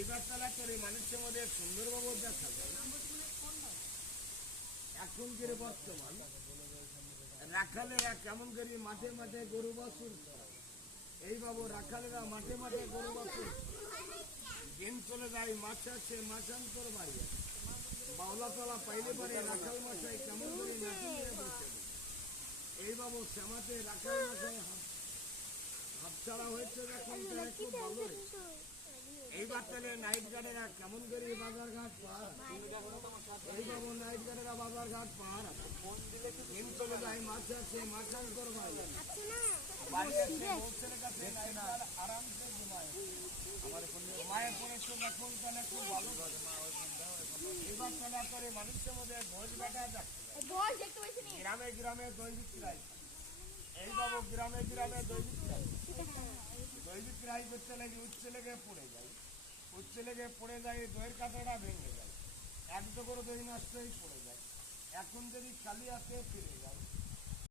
এইবার তারা করে মানুষের মধ্যে সুন্দরভাবে দেখা যায়। এখনকার বর্তমান রাখালেরা কেমন করে মাঠে মাঠে গরু বাছুর, এই বাবু রাখালেরা মাঠে মাঠে গরু বাছুর, দিন চলে যায় মাছ আছে মাছান্তর বাড়ি বাউলা তলা পাইলে পারে রাখাল মশাই কেমন করে নাচি করে বসে। এই বাবু শ্যামাতে রাখাল মশাই হাত ছাড়া হয়েছে যখন খুব ভালো হয়েছে। এইবার তাহলে নাইট গার্ডেরা কেমন করে বাজার ঘাট পার, এই বাবু নাইট গার্ডেরা বাজার ঘাট পার দিন চলে যায় মাছ আছে মাছান্তর বাড়ি বাড়ি আছে ছেলে কাছে আরামসে ঘুমায় মায়ের পরে তো এখন তাহলে খুব ভালো। এবার তাহলে করে মানুষের মধ্যে ভোজ বেটা গ্রামে গ্রামে দই বিক্রাই, এই বাবু গ্রামে গ্রামে দই বিক্রাই, দই বিক্রাই করতে লাগে উচ্চ লেগে পড়ে যায়, উচ্চ লেগে পড়ে যায় দইয়ের কাঁটাটা ভেঙে যায়, এক তো করে দই নষ্টই পড়ে যায়। এখন যদি খালি হাতে ফিরে যায়